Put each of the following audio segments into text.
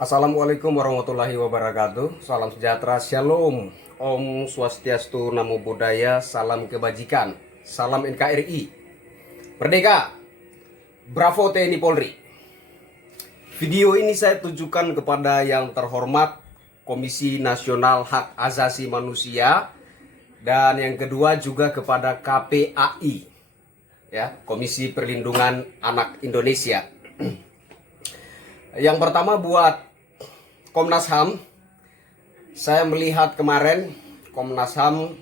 Assalamualaikum warahmatullahi wabarakatuh. Salam sejahtera, shalom, Om Swastiastu, Namo Buddhaya, salam kebajikan, salam NKRI, Merdeka, Bravo TNI Polri. Video ini saya tujukan kepada yang terhormat Komisi Nasional Hak Asasi Manusia, dan yang kedua juga kepada KPAI, ya, Komisi Perlindungan Anak Indonesia. Yang pertama buat Komnas HAM, saya melihat kemarin Komnas HAM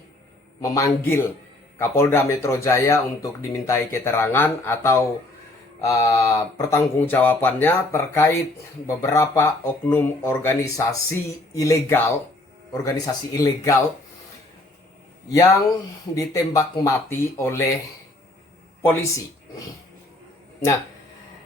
memanggil Kapolda Metro Jaya untuk dimintai keterangan atau pertanggungjawabannya terkait beberapa oknum organisasi ilegal yang ditembak mati oleh polisi. Nah,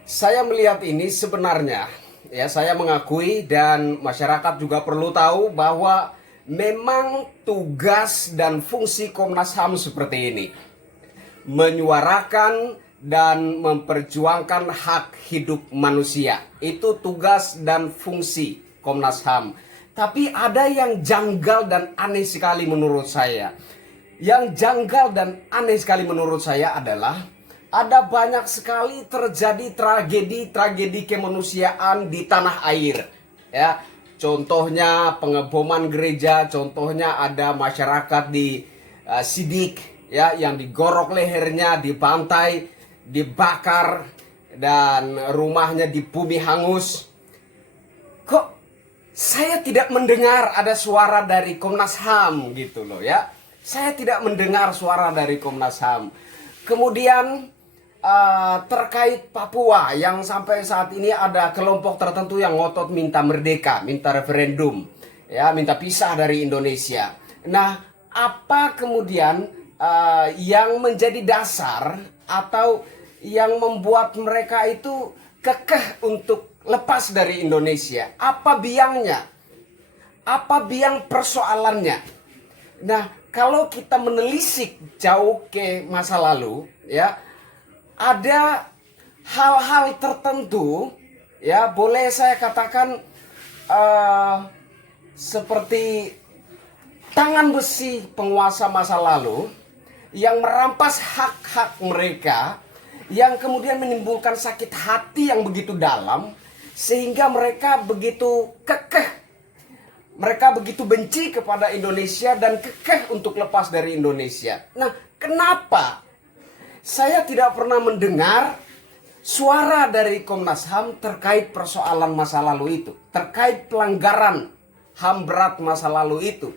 saya melihat ini sebenarnya, ya, saya mengakui dan masyarakat juga perlu tahu bahwa memang tugas dan fungsi Komnas HAM seperti ini, menyuarakan dan memperjuangkan hak hidup manusia. Itu tugas dan fungsi Komnas HAM. Tapi ada yang janggal dan aneh sekali menurut saya. Yang janggal dan aneh sekali menurut saya adalah ada banyak sekali terjadi tragedi kemanusiaan di tanah air, ya. Contohnya pengeboman gereja, contohnya ada masyarakat di Sidik, ya, yang digorok lehernya, dibantai, dibakar, dan rumahnya di bumi hangus. Kok saya tidak mendengar ada suara dari Komnas HAM gitu loh, ya. Saya tidak mendengar suara dari Komnas HAM. Kemudian terkait Papua, yang sampai saat ini ada kelompok tertentu yang ngotot minta merdeka, minta referendum, ya, minta pisah dari Indonesia. Nah, apa kemudian yang menjadi dasar atau yang membuat mereka itu kekeh untuk lepas dari Indonesia? Apa biangnya? Apa biang persoalannya? Nah, kalau kita menelisik jauh ke masa lalu, ya, ada hal-hal tertentu, ya, boleh saya katakan seperti tangan besi penguasa masa lalu yang merampas hak-hak mereka, yang kemudian menimbulkan sakit hati yang begitu dalam sehingga mereka begitu kekeh, mereka begitu benci kepada Indonesia dan kekeh untuk lepas dari Indonesia. Nah, kenapa saya tidak pernah mendengar suara dari Komnas HAM terkait persoalan masa lalu itu, terkait pelanggaran HAM berat masa lalu itu,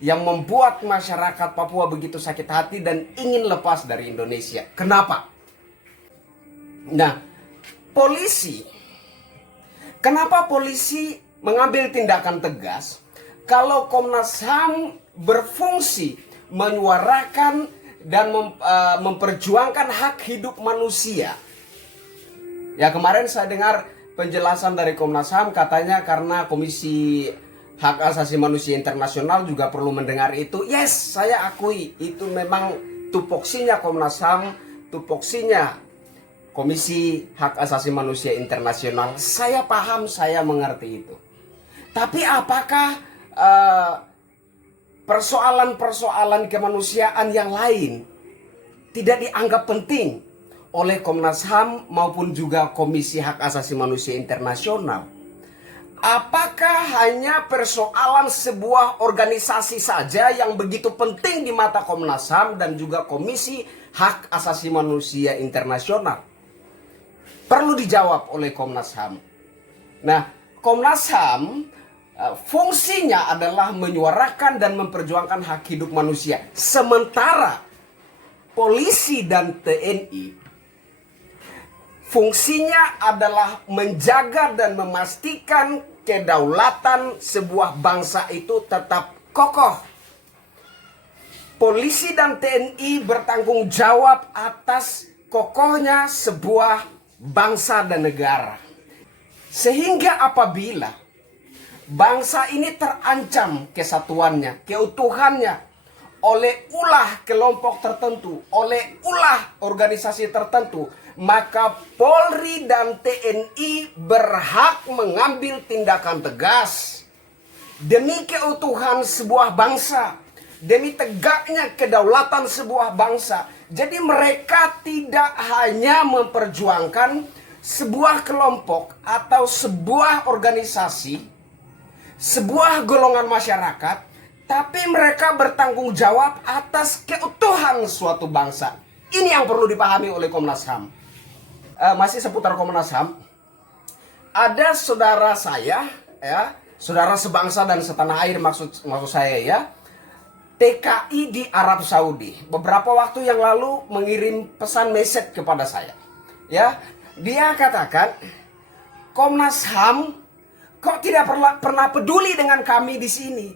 yang membuat masyarakat Papua begitu sakit hati dan ingin lepas dari Indonesia? Kenapa? Nah, kenapa polisi mengambil tindakan tegas kalau Komnas HAM berfungsi menyuarakan dan memperjuangkan hak hidup manusia? Ya, kemarin saya dengar penjelasan dari Komnas HAM, katanya karena Komisi Hak Asasi Manusia Internasional juga perlu mendengar itu. Yes, saya akui itu memang tupoksinya Komnas HAM, tupoksinya Komisi Hak Asasi Manusia Internasional. Saya paham, saya mengerti itu. Tapi apakah persoalan-persoalan kemanusiaan yang lain tidak dianggap penting oleh Komnas HAM maupun juga Komisi Hak Asasi Manusia Internasional? Apakah hanya persoalan sebuah organisasi saja yang begitu penting di mata Komnas HAM dan juga Komisi Hak Asasi Manusia Internasional? Perlu dijawab oleh Komnas HAM. Nah, Komnas HAM fungsinya adalah menyuarakan dan memperjuangkan hak hidup manusia. Sementara polisi dan TNI fungsinya adalah menjaga dan memastikan kedaulatan sebuah bangsa itu tetap kokoh. Polisi dan TNI bertanggung jawab atas kokohnya sebuah bangsa dan negara. Sehingga apabila bangsa ini terancam kesatuannya, keutuhannya oleh ulah kelompok tertentu, oleh ulah organisasi tertentu, maka Polri dan TNI berhak mengambil tindakan tegas demi keutuhan sebuah bangsa, demi tegaknya kedaulatan sebuah bangsa. Jadi mereka tidak hanya memperjuangkan sebuah kelompok atau sebuah organisasi, sebuah golongan masyarakat, tapi mereka bertanggung jawab atas keutuhan suatu bangsa. Ini yang perlu dipahami oleh Komnas HAM. Masih seputar Komnas HAM, ada saudara saya, ya, saudara sebangsa dan setanah air maksud saya ya, TKI di Arab Saudi. Beberapa waktu yang lalu mengirim pesan message kepada saya. Ya, dia katakan, Komnas HAM kok tidak pernah peduli dengan kami di sini.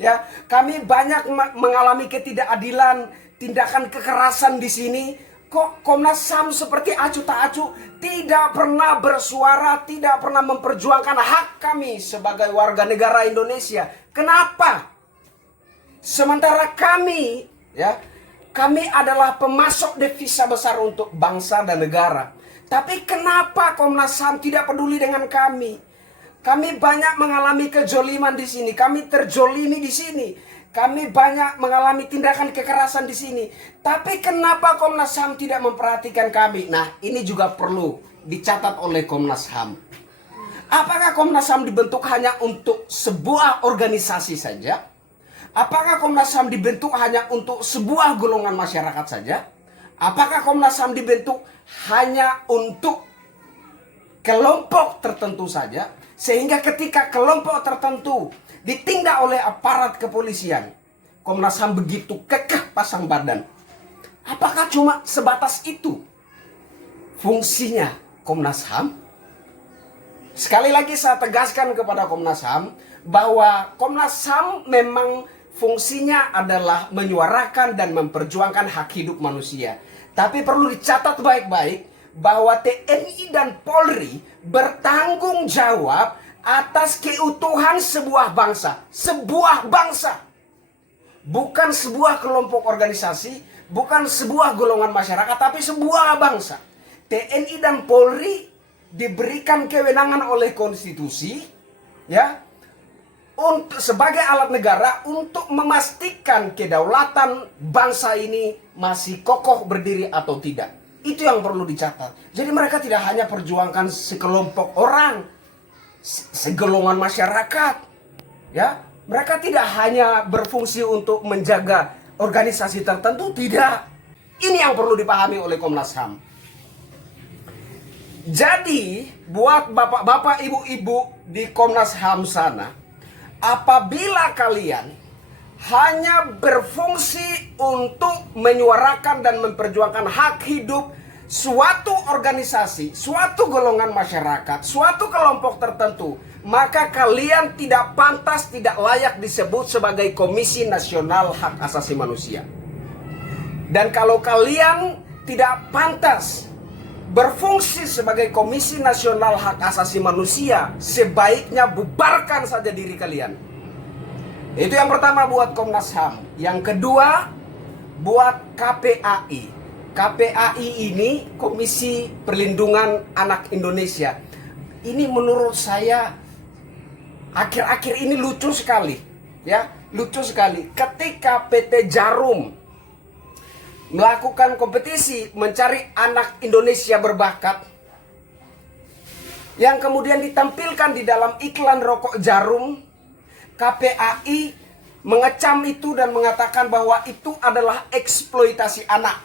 Ya, kami banyak mengalami ketidakadilan, tindakan kekerasan di sini. Kok Komnas HAM seperti acuh tak acuh, tidak pernah bersuara, tidak pernah memperjuangkan hak kami sebagai warga negara Indonesia. Kenapa? Sementara kami, ya, kami adalah pemasok devisa besar untuk bangsa dan negara. Tapi kenapa Komnas HAM tidak peduli dengan kami? Kami banyak mengalami kejoliman di sini, kami terjolimi di sini. Kami banyak mengalami tindakan kekerasan di sini. Tapi kenapa Komnas HAM tidak memperhatikan kami? Nah, ini juga perlu dicatat oleh Komnas HAM. Apakah Komnas HAM dibentuk hanya untuk sebuah organisasi saja? Apakah Komnas HAM dibentuk hanya untuk sebuah golongan masyarakat saja? Apakah Komnas HAM dibentuk hanya untuk kelompok tertentu saja? Sehingga ketika kelompok tertentu ditindak oleh aparat kepolisian, Komnas HAM begitu kekeh pasang badan. Apakah cuma sebatas itu fungsinya Komnas HAM? Sekali lagi saya tegaskan kepada Komnas HAM bahwa Komnas HAM memang fungsinya adalah menyuarakan dan memperjuangkan hak hidup manusia. Tapi perlu dicatat baik-baik bahwa TNI dan Polri bertanggung jawab atas keutuhan sebuah bangsa. Sebuah bangsa. Bukan sebuah kelompok organisasi, bukan sebuah golongan masyarakat, tapi sebuah bangsa. TNI dan Polri diberikan kewenangan oleh konstitusi, ya, untuk sebagai alat negara untuk memastikan kedaulatan bangsa ini masih kokoh berdiri atau tidak. Itu yang perlu dicatat. Jadi mereka tidak hanya perjuangkan sekelompok orang, segolongan masyarakat, ya. Mereka tidak hanya berfungsi untuk menjaga organisasi tertentu, tidak. Ini yang perlu dipahami oleh Komnas HAM. Jadi, buat bapak-bapak, ibu-ibu di Komnas HAM sana, apabila kalian hanya berfungsi untuk menyuarakan dan memperjuangkan hak hidup suatu organisasi, suatu golongan masyarakat, suatu kelompok tertentu, maka kalian tidak pantas, tidak layak disebut sebagai Komisi Nasional Hak Asasi Manusia. Dan kalau kalian tidak pantas berfungsi sebagai Komisi Nasional Hak Asasi Manusia, sebaiknya bubarkan saja diri kalian. Itu yang pertama buat Komnas HAM. Yang kedua, buat KPAI. KPAI ini Komisi Perlindungan Anak Indonesia. Ini menurut saya akhir-akhir ini lucu sekali, ya, lucu sekali. Ketika PT Jarum melakukan kompetisi mencari anak Indonesia berbakat, yang kemudian ditampilkan di dalam iklan rokok Jarum, KPAI mengecam itu dan mengatakan bahwa itu adalah eksploitasi anak.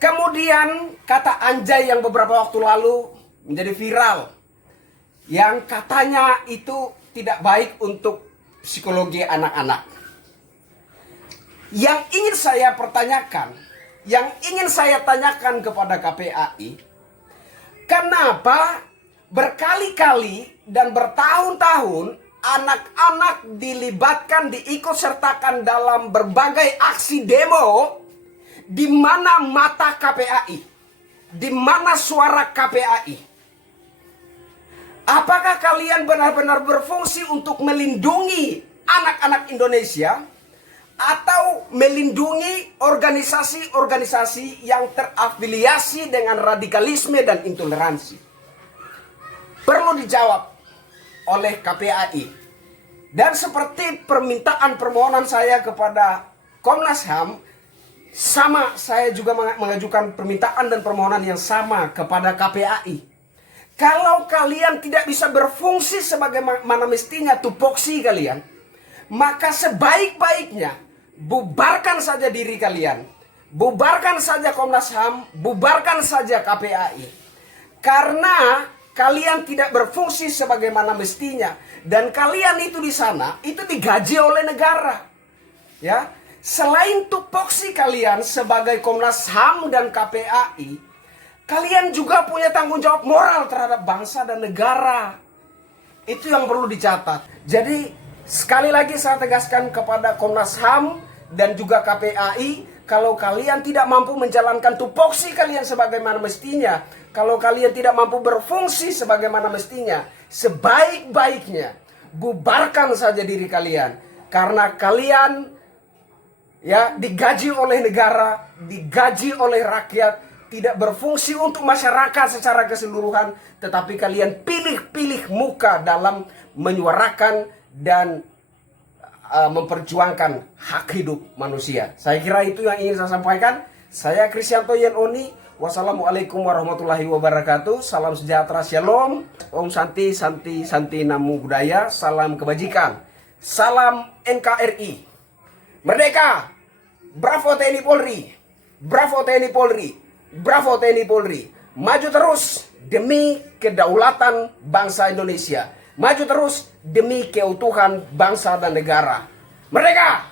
Kemudian kata anjay yang beberapa waktu lalu menjadi viral, yang katanya itu tidak baik untuk psikologi anak-anak. Yang ingin saya pertanyakan, yang ingin saya tanyakan kepada KPAI, kenapa berkali-kali dan bertahun-tahun anak-anak dilibatkan, diikutsertakan dalam berbagai aksi demo, di mana mata KPAI, di mana suara KPAI? Apakah kalian benar-benar berfungsi untuk melindungi anak-anak Indonesia atau melindungi organisasi-organisasi yang terafiliasi dengan radikalisme dan intoleransi? Perlu dijawab oleh KPAI. Dan seperti permintaan permohonan saya kepada Komnas HAM, sama saya juga mengajukan permintaan dan permohonan yang sama kepada KPAI. Kalau kalian tidak bisa berfungsi sebagaimana mestinya tupoksi kalian, maka sebaik-baiknya bubarkan saja diri kalian. Bubarkan saja Komnas HAM, bubarkan saja KPAI. Karena kalian tidak berfungsi sebagaimana mestinya, dan kalian itu di sana itu digaji oleh negara. Ya, selain tupoksi kalian sebagai Komnas HAM dan KPAI, kalian juga punya tanggung jawab moral terhadap bangsa dan negara. Itu yang perlu dicatat. Jadi sekali lagi saya tegaskan kepada Komnas HAM dan juga KPAI, kalau kalian tidak mampu menjalankan tupoksi kalian sebagaimana mestinya, kalau kalian tidak mampu berfungsi sebagaimana mestinya, sebaik-baiknya bubarkan saja diri kalian. Karena kalian ya digaji oleh negara, digaji oleh rakyat, tidak berfungsi untuk masyarakat secara keseluruhan, tetapi kalian pilih-pilih muka dalam menyuarakan dan memperjuangkan hak hidup manusia. Saya kira itu yang ingin saya sampaikan. Saya Krisyanto Yen Oni. Wassalamualaikum warahmatullahi wabarakatuh. Salam sejahtera, shalom. Om Santi, Santi, Santi Namo Buddhaya. Salam kebajikan. Salam NKRI. Merdeka! Bravo TNI Polri! Bravo TNI Polri! Bravo TNI Polri! Maju terus demi kedaulatan bangsa Indonesia. Maju terus demi keutuhan bangsa dan negara. Merdeka!